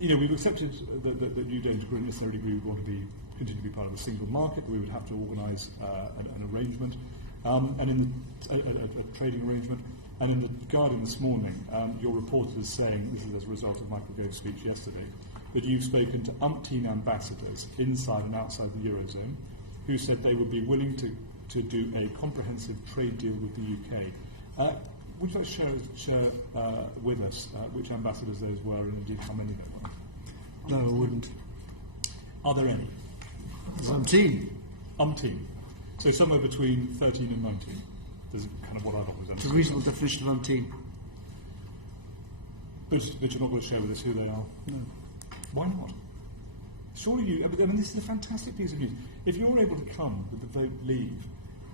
we've accepted that you don't necessarily agree we want to continue to be part of a single market, that we would have to organise an arrangement, and in a trading arrangement. And in the Guardian this morning, your reporter is saying, this is as a result of Michael Gove's speech yesterday, that you've spoken to umpteen ambassadors inside and outside the Eurozone who said they would be willing to do a comprehensive trade deal with the UK. Would you like to share with us which ambassadors those were and indeed how many there were? No, I wouldn't. Are there any? Umpteen. Umpteen. So somewhere between 13 and 19. There's kind of what I've always understood. It's a reasonable definition of umpteen. But you're not going to share with us who they are? No. Why not? Surely you... I mean, this is a fantastic piece of news. If you're able to come with the vote leave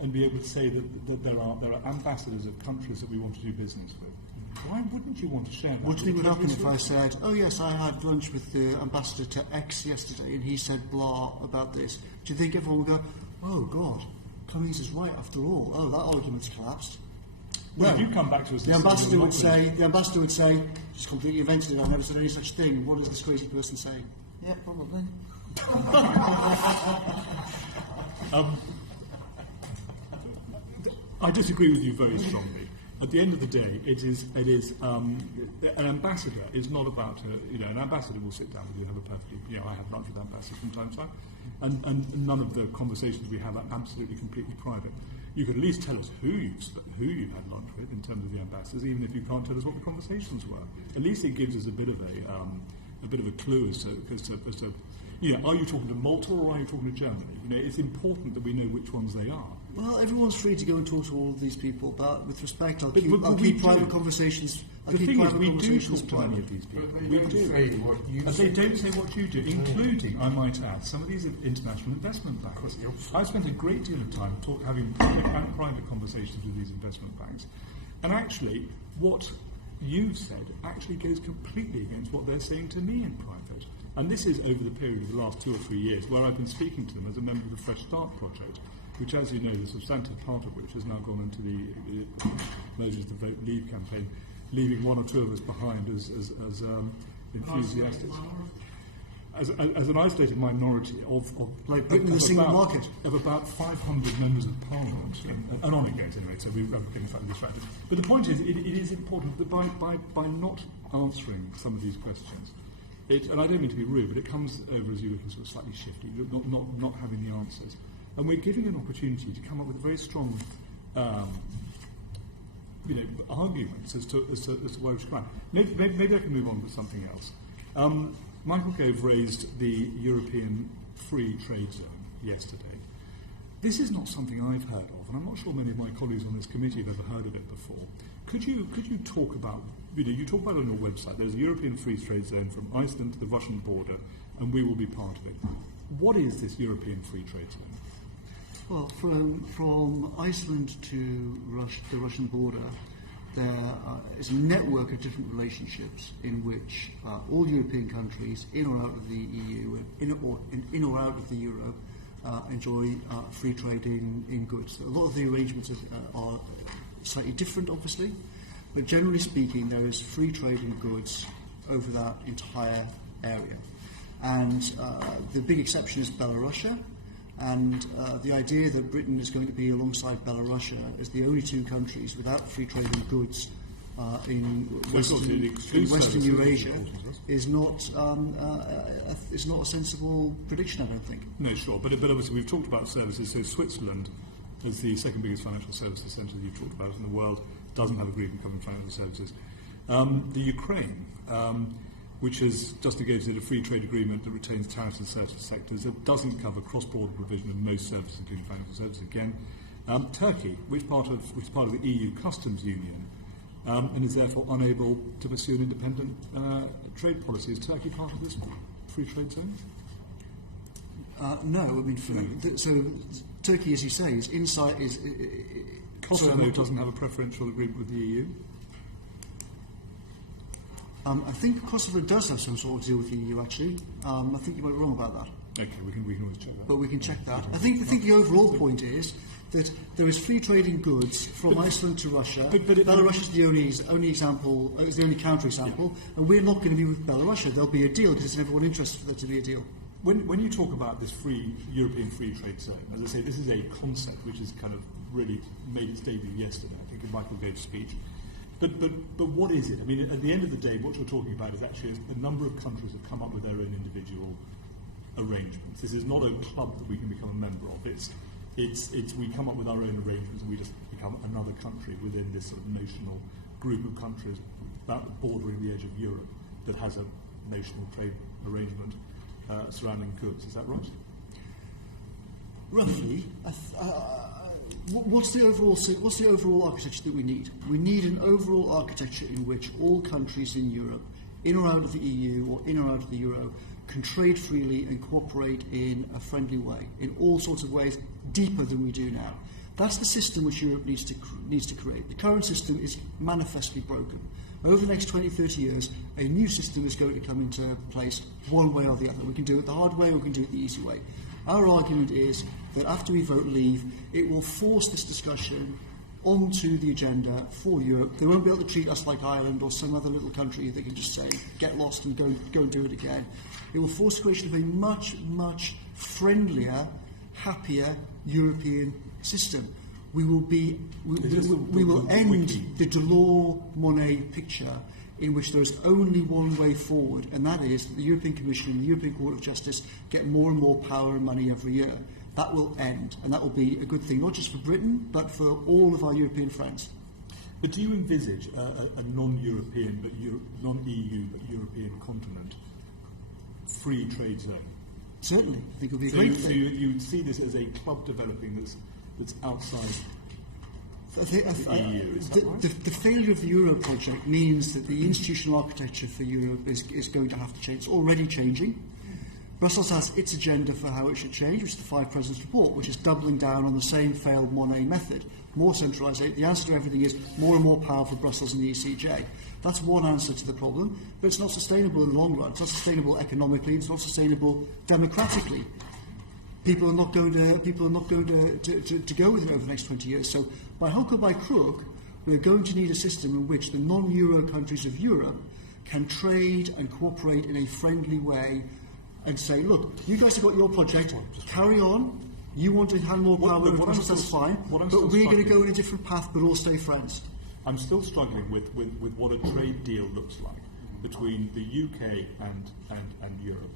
and be able to say that there are ambassadors of countries that we want to do business with, why wouldn't you want to share that? What do you think would happen if I said, oh yes, I had lunch with the ambassador to X yesterday and he said blah about this? Do you think everyone would go, oh God, Cummings is right after all. Oh, that argument's collapsed. Well, if you come back to us, the ambassador would say, just completely invented it. I never said any such thing. What is this crazy person saying? Yeah, probably. I disagree with you very strongly. At the end of the day, it is an ambassador is not about an ambassador will sit down with you and have a perfectly I have lunch with ambassadors from time to time, and none of the conversations we have are absolutely completely private. You could at least tell us who you've had lunch with in terms of the ambassadors, even if you can't tell us what the conversations were. At least it gives us a bit of a clue as to are you talking to Malta or are you talking to Germany? It's important that we know which ones they are. Well, everyone's free to go and talk to all of these people, but with respect, I'll keep private conversations. The thing is, we do talk to many of these people. We do. And they don't say what you do, including, I might add, some of these international investment banks. I've spent a great deal of time having private conversations with these investment banks. And actually, what you've said actually goes completely against what they're saying to me in private. And this is over the period of the last 2 or 3 years, where I've been speaking to them as a member of the Fresh Start project, which, as you know, the substantive part of which has now gone into the Measures to Vote Leave campaign, leaving 1 or 2 of us behind as enthusiasts. As an isolated minority of about 500 members of Parliament, and on it goes anyway, so we're getting slightly distracted. But the point is, it is important that by not answering some of these questions, and I don't mean to be rude, but it comes over as you looking sort of slightly shifty, not having the answers. And we're giving an opportunity to come up with very strong arguments as to why we should come out. Maybe I can move on to something else. Michael Gove raised the European Free Trade Zone yesterday. This is not something I've heard of, and I'm not sure many of my colleagues on this committee have ever heard of it before. Could you talk about, you talk about it on your website, there's a European Free Trade Zone from Iceland to the Russian border, and we will be part of it. What is this European Free Trade Zone? Well, from Iceland to the Russian border, there is a network of different relationships in which all European countries, in or out of the EU, in or out of the Euro, enjoy free trade in goods. A lot of the arrangements are slightly different, obviously, but generally speaking, there is free trade in goods over that entire area. And the big exception is Belarusia. And the idea that Britain is going to be alongside Belarusia as the only 2 countries without free trade in goods in Western Eurasia is not a sensible prediction, I don't think. No, sure, but obviously we've talked about services. So Switzerland, as the second biggest financial services centre you've talked about in the world, doesn't have agreement covering financial services. The Ukraine, which has just negotiated a free trade agreement that retains tariffs in certain sectors, that doesn't cover cross-border provision of most services, including financial services again. Turkey, which is part of the EU customs union, and is therefore unable to pursue an independent trade policy. Is Turkey part of this free trade zone? No, I mean, so Turkey, as you say, is inside. Kosovo doesn't have a preferential agreement with the EU. I think Kosovo does have some sort of deal with the EU, actually. I think you might be wrong about that. Okay, we can always check that. But we can check that. I think the overall point is that there is free trade in goods from Iceland to Russia. But Belarus is the only example, is the only counterexample, and we're not going to be with Belarus. There'll be a deal because it's in everyone's interest for there to be a deal. When you talk about this European free trade zone, as I say, this is a concept which has kind of really made its debut yesterday, I think, in Michael Gove's speech. But what is it? I mean, at the end of the day, what you're talking about is actually a number of countries have come up with their own individual arrangements. This is not a club that we can become a member of. It's we come up with our own arrangements and we just become another country within this sort of notional group of countries bordering the edge of Europe that has a notional trade arrangement surrounding goods. Is that right? Roughly. What's the overall architecture that we need? We need an overall architecture in which all countries in Europe, in or out of the EU or in or out of the Euro, can trade freely and cooperate in a friendly way, in all sorts of ways, deeper than we do now. That's the system which Europe needs to create. The current system is manifestly broken. Over the next 20, 30 years, a new system is going to come into place one way or the other. We can do it the hard way or we can do it the easy way. Our argument is that after we vote leave, it will force this discussion onto the agenda for Europe. They won't be able to treat us like Ireland or some other little country that can just say, get lost and go and do it again. It will force the creation of a much, much friendlier, happier European system. We will end the Delors-Monet picture in which there is only one way forward, and that is that the European Commission and the European Court of Justice get more and more power and money every year. That will end, and that will be a good thing, not just for Britain, but for all of our European friends. But do you envisage a non-European, but non-EU, but European continent free trade zone? Certainly. I think it would be a great thing. So you would see this as a club developing that's outside the EU, is that right? The failure of the Euro project means that the institutional architecture for Europe is going to have to change. It's already changing. Brussels has its agenda for how it should change, which is the Five Presidents' Report, which is doubling down on the same failed Monet method. More centralisation. The answer to everything is more and more power for Brussels and the ECJ. That's one answer to the problem, but it's not sustainable in the long run. It's not sustainable economically. It's not sustainable democratically. People are not going to go with it over the next 20 years. So, by hook or by crook, we are going to need a system in which the non-Euro countries of Europe can trade and cooperate in a friendly way and say, look, you guys have got your project, carry on. You want to hand more power over to us, that's fine. But we're going to go in a different path, but all stay friends. I'm still struggling with what a trade deal looks like between the UK and Europe.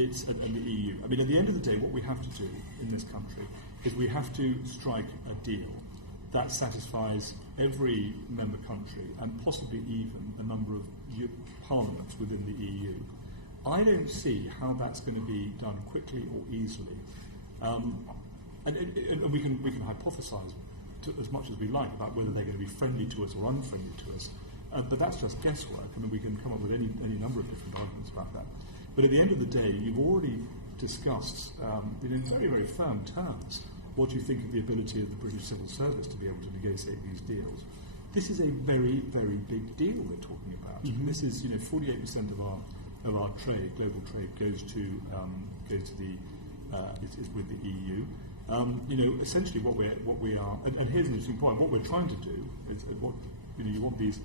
And the EU. I mean, at the end of the day, what we have to do in this country is we have to strike a deal that satisfies every member country and possibly even a number of parliaments within the EU. I don't see how that's going to be done quickly or easily. And we can hypothesise as much as we like about whether they're going to be friendly to us or unfriendly to us. But that's just guesswork. I mean, we can come up with any number of different arguments about that. But at the end of the day, you've already discussed in very, very firm terms what you think of the ability of the British civil service to be able to negotiate these deals. This is a very, very big deal we're talking about. Mm-hmm. This is, 48% of our trade, global trade, goes to the is with the EU. Essentially what we are, and here's an interesting point. What we're trying to do is you want these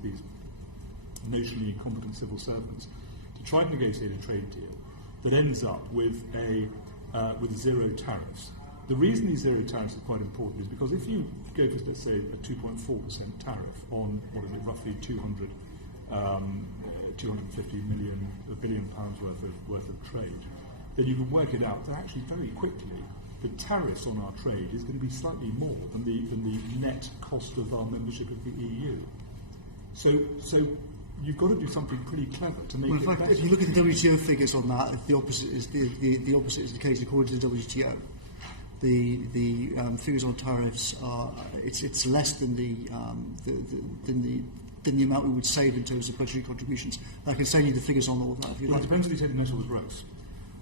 notionally incompetent civil servants to try to negotiate a trade deal that ends up with zero tariffs. The reason these zero tariffs are quite important is because if you go for, let's say, a 2.4% tariff on roughly 250 million, £1 billion worth of trade, then you can work it out that actually very quickly the tariffs on our trade is going to be slightly more than the net cost of our membership of the EU. So you've got to do something pretty clever to make it better. If you look at the WTO figures on that, the opposite is the opposite is the case according to the WTO. The figures on tariffs are it's less than the amount we would save in terms of budgetary contributions. I can send you the figures on all that if you like. It depends if you take net or the gross.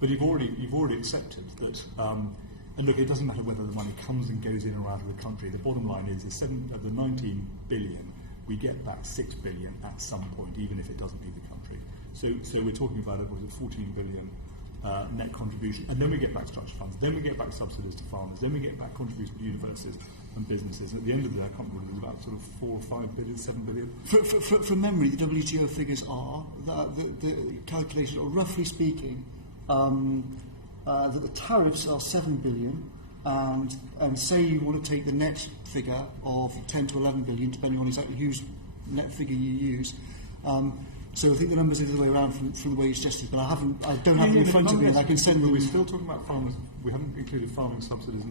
But you've already accepted that. And look, it doesn't matter whether the money comes and goes in or out of the country. The bottom line is of the 19 billion, we get back 6 billion at some point, even if it doesn't leave the country. So we're talking about 14 billion net contribution, and then we get back structural funds, then we get back subsidies to farmers, then we get back contributions to universities and businesses. And at the end of the day, I can't remember, there's about sort of 4 or 5 billion, 7 billion. From memory, the WTO figures are that the calculation, or roughly speaking, that the tariffs are 7 billion, and say you want to take the net figure of 10 to 11 billion, depending on exactly whose net figure you use. So I think the numbers are the other way around from the way you suggested, but I don't have them in front of me, and I can send them. We're still talking about farmers. We haven't included farming subsidies in that.